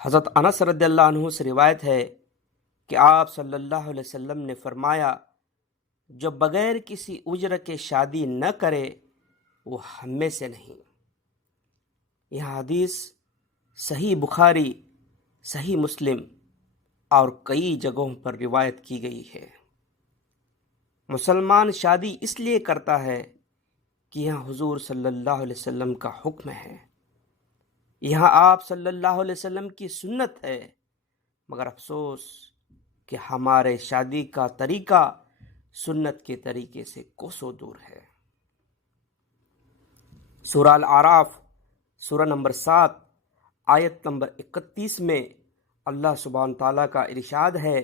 حضرت انس رضی اللہ عنہ سے روایت ہے کہ آپ صلی اللہ علیہ وسلم نے فرمایا، جو بغیر کسی اجر کے شادی نہ کرے وہ ہم میں سے نہیں۔ یہ حدیث صحیح بخاری، صحیح مسلم اور کئی جگہوں پر روایت کی گئی ہے۔ مسلمان شادی اس لیے کرتا ہے کہ یہاں حضور صلی اللہ علیہ وسلم کا حکم ہے، یہاں آپ صلی اللہ علیہ وسلم کی سنت ہے، مگر افسوس کہ ہمارے شادی کا طریقہ سنت کے طریقے سے کوسوں دور ہے۔ سورہ الاعراف سورہ نمبر 7 آیت نمبر 31 میں اللہ سبحانہ تعالیٰ کا ارشاد ہے،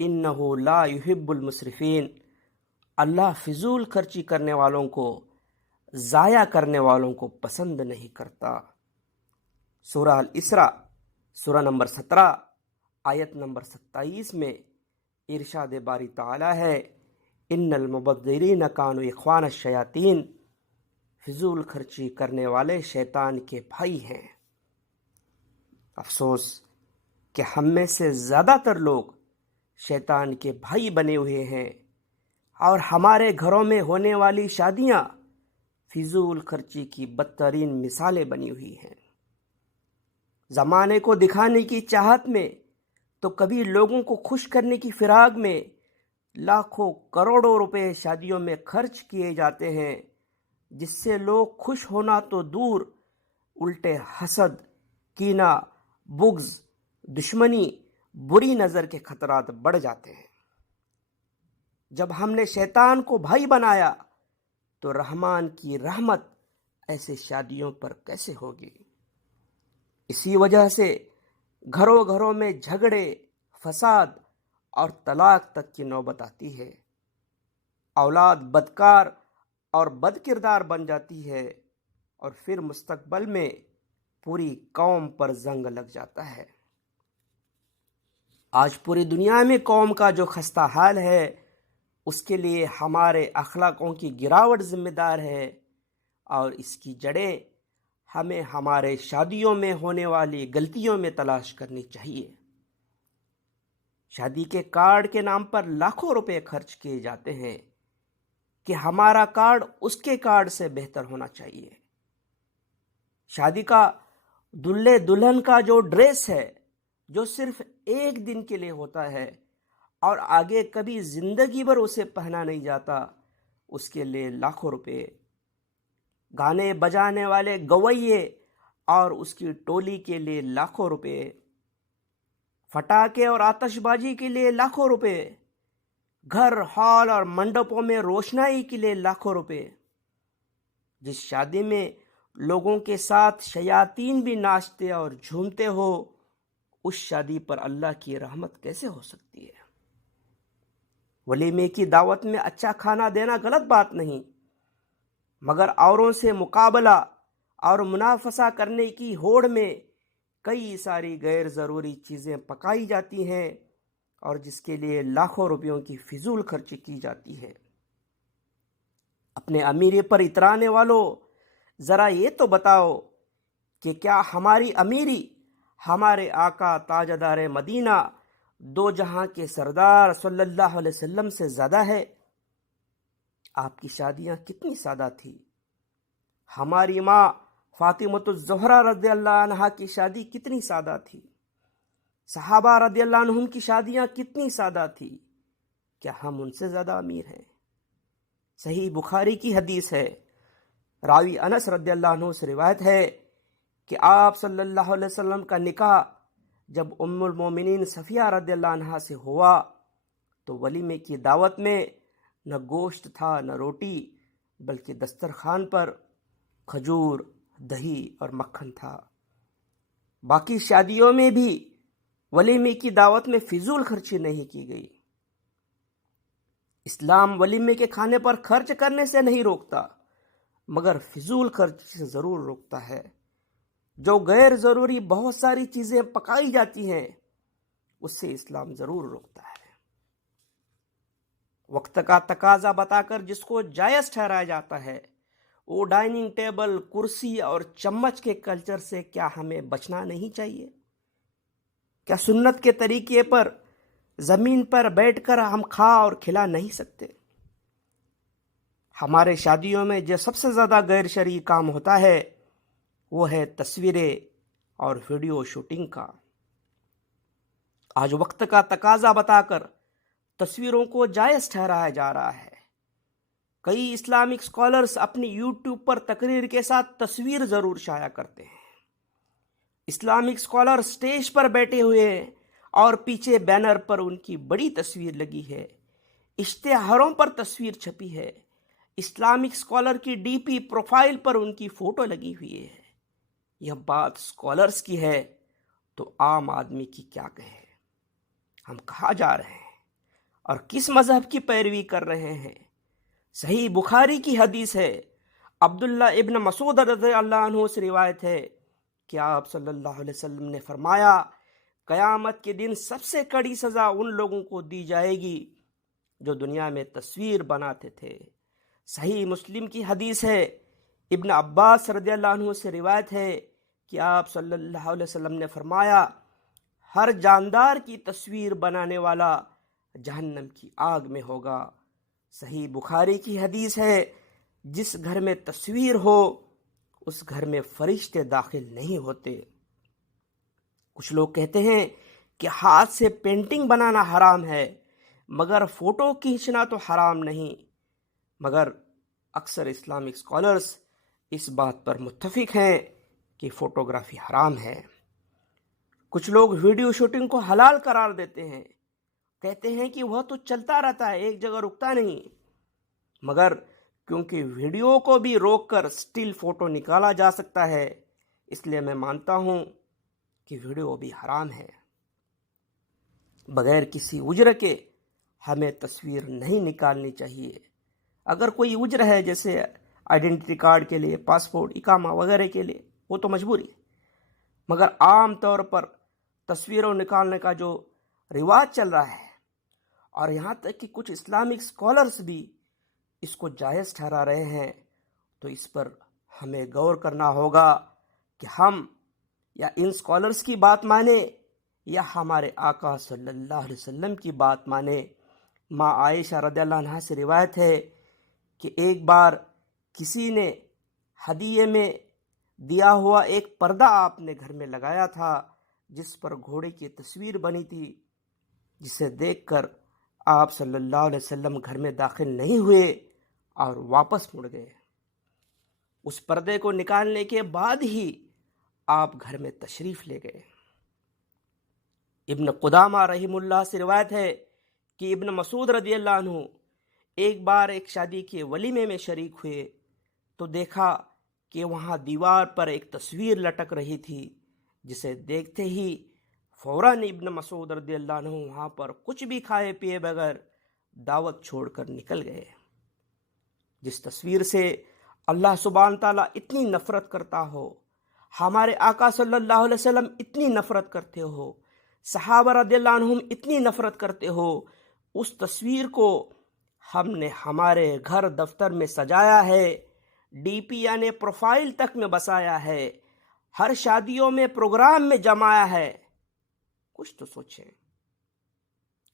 انہ لا یحب المسرفین، اللہ فضول خرچی کرنے والوں کو، ضائع کرنے والوں کو پسند نہیں کرتا۔ سورہ الاسراء سورہ نمبر 17 آیت نمبر 27 میں ارشاد باری تعالیٰ ہے، ان المبذرین کانوا اخوان الشیاطین، فضول خرچی کرنے والے شیطان کے بھائی ہیں۔ افسوس کہ ہم میں سے زیادہ تر لوگ شیطان کے بھائی بنے ہوئے ہیں، اور ہمارے گھروں میں ہونے والی شادیاں فضول خرچی کی بدترین مثالیں بنی ہوئی ہیں۔ زمانے کو دکھانے کی چاہت میں تو کبھی لوگوں کو خوش کرنے کی فراق میں لاکھوں کروڑوں روپے شادیوں میں خرچ کیے جاتے ہیں، جس سے لوگ خوش ہونا تو دور، الٹے حسد، کینہ، بغض، دشمنی، بری نظر کے خطرات بڑھ جاتے ہیں۔ جب ہم نے شیطان کو بھائی بنایا تو رحمان کی رحمت ایسے شادیوں پر کیسے ہوگی؟ اسی وجہ سے گھروں گھروں میں جھگڑے، فساد اور طلاق تک کی نوبت آتی ہے۔ اولاد بدکار اور بد کردار بن جاتی ہے، اور پھر مستقبل میں پوری قوم پر زنگ لگ جاتا ہے۔ آج پوری دنیا میں قوم کا جو خستہ حال ہے، اس کے لیے ہمارے اخلاقوں کی گراوٹ ذمہ دار ہے، اور اس کی جڑیں ہمیں ہمارے شادیوں میں ہونے والی غلطیوں میں تلاش کرنی چاہیے۔ شادی کے کارڈ کے نام پر لاکھوں روپے خرچ کیے جاتے ہیں کہ ہمارا کارڈ اس کے کارڈ سے بہتر ہونا چاہیے۔ شادی کا دلہے دلہن کا جو ڈریس ہے، جو صرف ایک دن کے لیے ہوتا ہے اور آگے کبھی زندگی بھر اسے پہنا نہیں جاتا، اس کے لیے لاکھوں روپے، گانے بجانے والے گویے اور اس کی ٹولی کے لیے لاکھوں روپے، پٹاخے اور آتش بازی کے لیے لاکھوں روپے، گھر، ہال اور منڈپوں میں روشنائی کے لیے لاکھوں روپے۔ جس شادی میں لوگوں کے ساتھ شیاطین بھی ناچتے اور جھومتے ہو، اس شادی پر اللہ کی رحمت کیسے ہو سکتی ہے؟ ولیمے کی دعوت میں اچھا کھانا دینا غلط بات نہیں، مگر اوروں سے مقابلہ اور منافسہ کرنے کی ہوڑ میں کئی ساری غیر ضروری چیزیں پکائی جاتی ہیں، اور جس کے لیے لاکھوں روپیوں کی فضول خرچی کی جاتی ہے۔ اپنے امیری پر اترانے والوں، ذرا یہ تو بتاؤ کہ کیا ہماری امیری ہمارے آقا تاجدار مدینہ، دو جہاں کے سردار صلی اللہ علیہ وسلم سے زیادہ ہے؟ آپ کی شادیاں کتنی سادہ تھی۔ ہماری ماں فاطمۃ الزہرا رضی اللہ عنہا کی شادی کتنی سادہ تھی۔ صحابہ رضی اللہ عنہم کی شادیاں کتنی سادہ تھی۔ کیا ہم ان سے زیادہ امیر ہیں؟ صحیح بخاری کی حدیث ہے، راوی انس رضی اللہ عنہ سے روایت ہے کہ آپ صلی اللہ علیہ وسلم کا نکاح جب ام المومنین صفیہ رضی اللہ عنہا سے ہوا تو ولیمے کی دعوت میں نہ گوشت تھا نہ روٹی، بلکہ دسترخوان پر کھجور، دہی اور مکھن تھا۔ باقی شادیوں میں بھی ولیمے کی دعوت میں فضول خرچی نہیں کی گئی۔ اسلام ولیمے کے کھانے پر خرچ کرنے سے نہیں روکتا، مگر فضول خرچی سے ضرور روکتا ہے۔ جو غیر ضروری بہت ساری چیزیں پکائی جاتی ہیں، اس سے اسلام ضرور روکتا ہے۔ وقت کا تقاضا بتا کر جس کو جائز ٹھہرایا جاتا ہے، وہ ڈائننگ ٹیبل، کرسی اور چمچ کے کلچر سے کیا ہمیں بچنا نہیں چاہیے؟ کیا سنت کے طریقے پر زمین پر بیٹھ کر ہم کھا اور کھلا نہیں سکتے؟ ہمارے شادیوں میں جو سب سے زیادہ غیر شرعی کام ہوتا ہے وہ ہے تصویریں اور ویڈیو شوٹنگ کا۔ آج وقت کا تقاضا بتا کر تصویروں کو جائز ٹھہرایا جا رہا ہے۔ کئی اسلامک اسکالرز اپنی یوٹیوب پر تقریر کے ساتھ تصویر ضرور شائع کرتے ہیں۔ اسلامک اسکالر سٹیج پر بیٹھے ہوئے ہیں اور پیچھے بینر پر ان کی بڑی تصویر لگی ہے، اشتہاروں پر تصویر چھپی ہے، اسلامک اسکالر کی ڈی پی پروفائل پر ان کی فوٹو لگی ہوئی ہے۔ یہ بات اسکالرز کی ہے تو عام آدمی کی کیا کہے؟ ہم کہاں جا رہے ہیں اور کس مذہب کی پیروی کر رہے ہیں؟ صحیح بخاری کی حدیث ہے، عبداللہ ابن مسعود رضی اللہ عنہ سے روایت ہے کہ آپ صلی اللہ علیہ وسلم نے فرمایا، قیامت کے دن سب سے کڑی سزا ان لوگوں کو دی جائے گی جو دنیا میں تصویر بناتے تھے۔ صحیح مسلم کی حدیث ہے، ابن عباس رضی اللہ عنہ سے روایت ہے کہ آپ صلی اللہ علیہ وسلم نے فرمایا، ہر جاندار کی تصویر بنانے والا جہنم کی آگ میں ہوگا۔ صحیح بخاری کی حدیث ہے، جس گھر میں تصویر ہو اس گھر میں فرشتے داخل نہیں ہوتے۔ کچھ لوگ کہتے ہیں کہ ہاتھ سے پینٹنگ بنانا حرام ہے، مگر فوٹو کھینچنا تو حرام نہیں۔ مگر اکثر اسلامک اسکالرز اس بات پر متفق ہیں کہ فوٹوگرافی حرام ہے۔ کچھ لوگ ویڈیو شوٹنگ کو حلال قرار دیتے ہیں، کہتے ہیں کہ وہ تو چلتا رہتا ہے، ایک جگہ رکتا نہیں۔ مگر کیونکہ ویڈیو کو بھی روک کر سٹل فوٹو نکالا جا سکتا ہے، اس لیے میں مانتا ہوں کہ ویڈیو بھی حرام ہے۔ بغیر کسی اجر کے ہمیں تصویر نہیں نکالنی چاہیے۔ اگر کوئی اجر ہے جیسے آئیڈینٹی کارڈ کے لیے، پاسپورٹ، اقامہ وغیرہ کے لیے، وہ تو مجبوری ہے۔ مگر عام طور پر تصویروں نکالنے کا جو رواج چل رہا ہے، اور یہاں تک کہ کچھ اسلامک اسکالرز بھی اس کو جائز ٹھہرا رہے ہیں، تو اس پر ہمیں غور کرنا ہوگا کہ ہم یا ان اسکالرز کی بات مانیں یا ہمارے آقا صلی اللہ علیہ وسلم کی بات مانیں۔ ماں عائشہ رضی اللہ عنہا سے روایت ہے کہ ایک بار کسی نے ہدیے میں دیا ہوا ایک پردہ آپ نے گھر میں لگایا تھا جس پر گھوڑے کی تصویر بنی تھی، جسے دیکھ کر آپ صلی اللہ علیہ وسلم گھر میں داخل نہیں ہوئے اور واپس مڑ گئے۔ اس پردے کو نکالنے کے بعد ہی آپ گھر میں تشریف لے گئے۔ ابن قدامہ رحم اللہ سے روایت ہے کہ ابن مسعود رضی اللہ عنہ ایک بار ایک شادی کے ولیمے میں شریک ہوئے تو دیکھا کہ وہاں دیوار پر ایک تصویر لٹک رہی تھی، جسے دیکھتے ہی فوراً ابن مسعود رضی اللہ عنہ وہاں پر کچھ بھی کھائے پیے بغیر دعوت چھوڑ کر نکل گئے۔ جس تصویر سے اللہ سبحانہ تعالیٰ اتنی نفرت کرتا ہو، ہمارے آقا صلی اللہ علیہ وسلم اتنی نفرت کرتے ہو، صحابہ رضی اللہ عنہم اتنی نفرت کرتے ہو، اس تصویر کو ہم نے ہمارے گھر دفتر میں سجایا ہے، ڈی پی یعنی پروفائل تک میں بسایا ہے، ہر شادیوں میں پروگرام میں جمایا ہے۔ کچھ تو سوچیں۔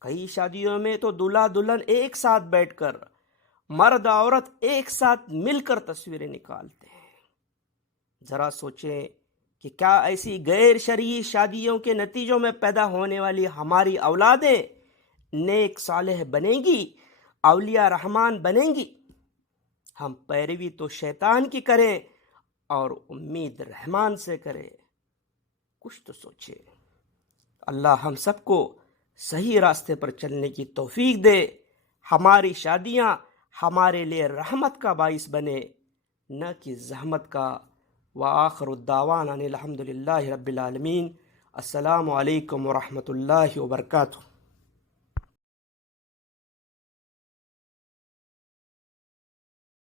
کئی شادیوں میں تو دلہا دلہن ایک ساتھ بیٹھ کر، مرد عورت ایک ساتھ مل کر تصویریں نکالتے ہیں۔ ذرا سوچیں کہ کیا ایسی غیر شرعی شادیوں کے نتیجوں میں پیدا ہونے والی ہماری اولادیں نیک صالح بنیں گی، اولیاء رحمان بنیں گی؟ ہم پیروی تو شیطان کی کریں اور امید رحمان سے کریں۔ کچھ تو سوچیں۔ اللہ ہم سب کو صحیح راستے پر چلنے کی توفیق دے، ہماری شادیاں ہمارے لیے رحمت کا باعث بنے، نہ کہ زحمت کا۔ وآخر الدعوانا ان الحمد للہ رب العالمین۔ السلام علیکم ورحمۃ اللہ وبرکاتہ۔